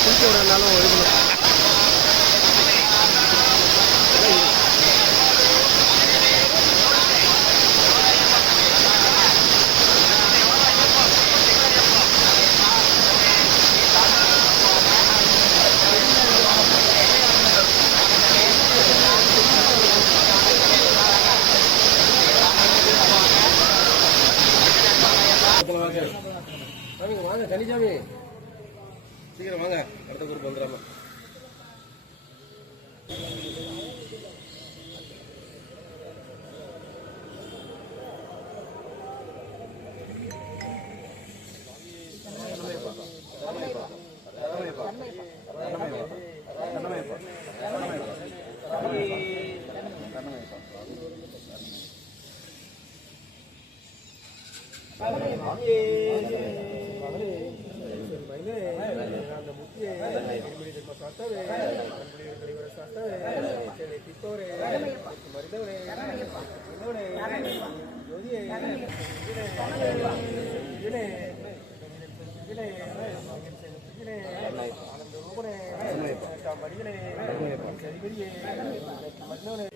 விடனாலும் இது பண்ணு. வாங்க கனிஜாமி சீக்கிரம் வாங்க. அடுத்த குரூப் வந்துடாம. பகலே பகலே. சாஸ்தவே கடிவர சாஸ்தவே திப்பவரே மருந்தவரே என்னோடே ஜோதியே இதிலே இதிலே இதிலே ஆனந்த ரூபனே மடிகளே சரிபடியே மருந்தவனே